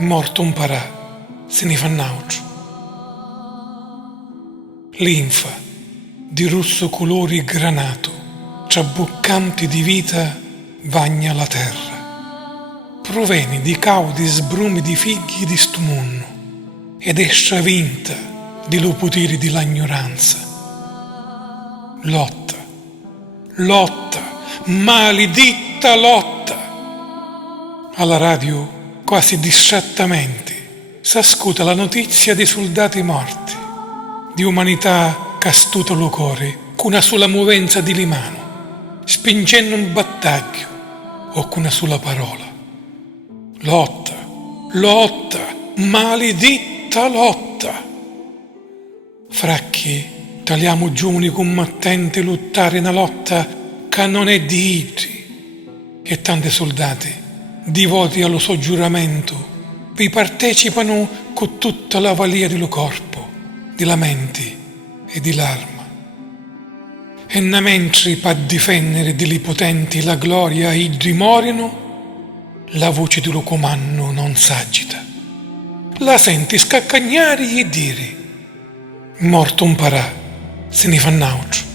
morto un parà, se ne fa nautro. Linfa di rosso colore granato, traboccanti di vita, bagna la terra. Proviene di caudi sbrumi di figli di stu munno ed è stravinta di lo potere di l'ignoranza. Lotta, lotta, maledetta lotta. Alla radio, quasi distrattamente, s'ascolta la notizia dei soldati morti, di umanità castuto lo cuore con una sola movenza di limano, spingendo un battaglio o con una sola parola. Lotta, lotta, maledetta lotta. Fracchi, tagliamo giovani combattenti lottare una lotta che non è di idri, e tanti soldati, divoti allo suo giuramento, vi partecipano con tutta la valia del corpo, di lamenti e di larma. E mentre per difendere degli potenti la gloria idri morino, la voce dello comando non s'agita. La senti scaccagnare e dire: morto un parà, se ne fa nautro.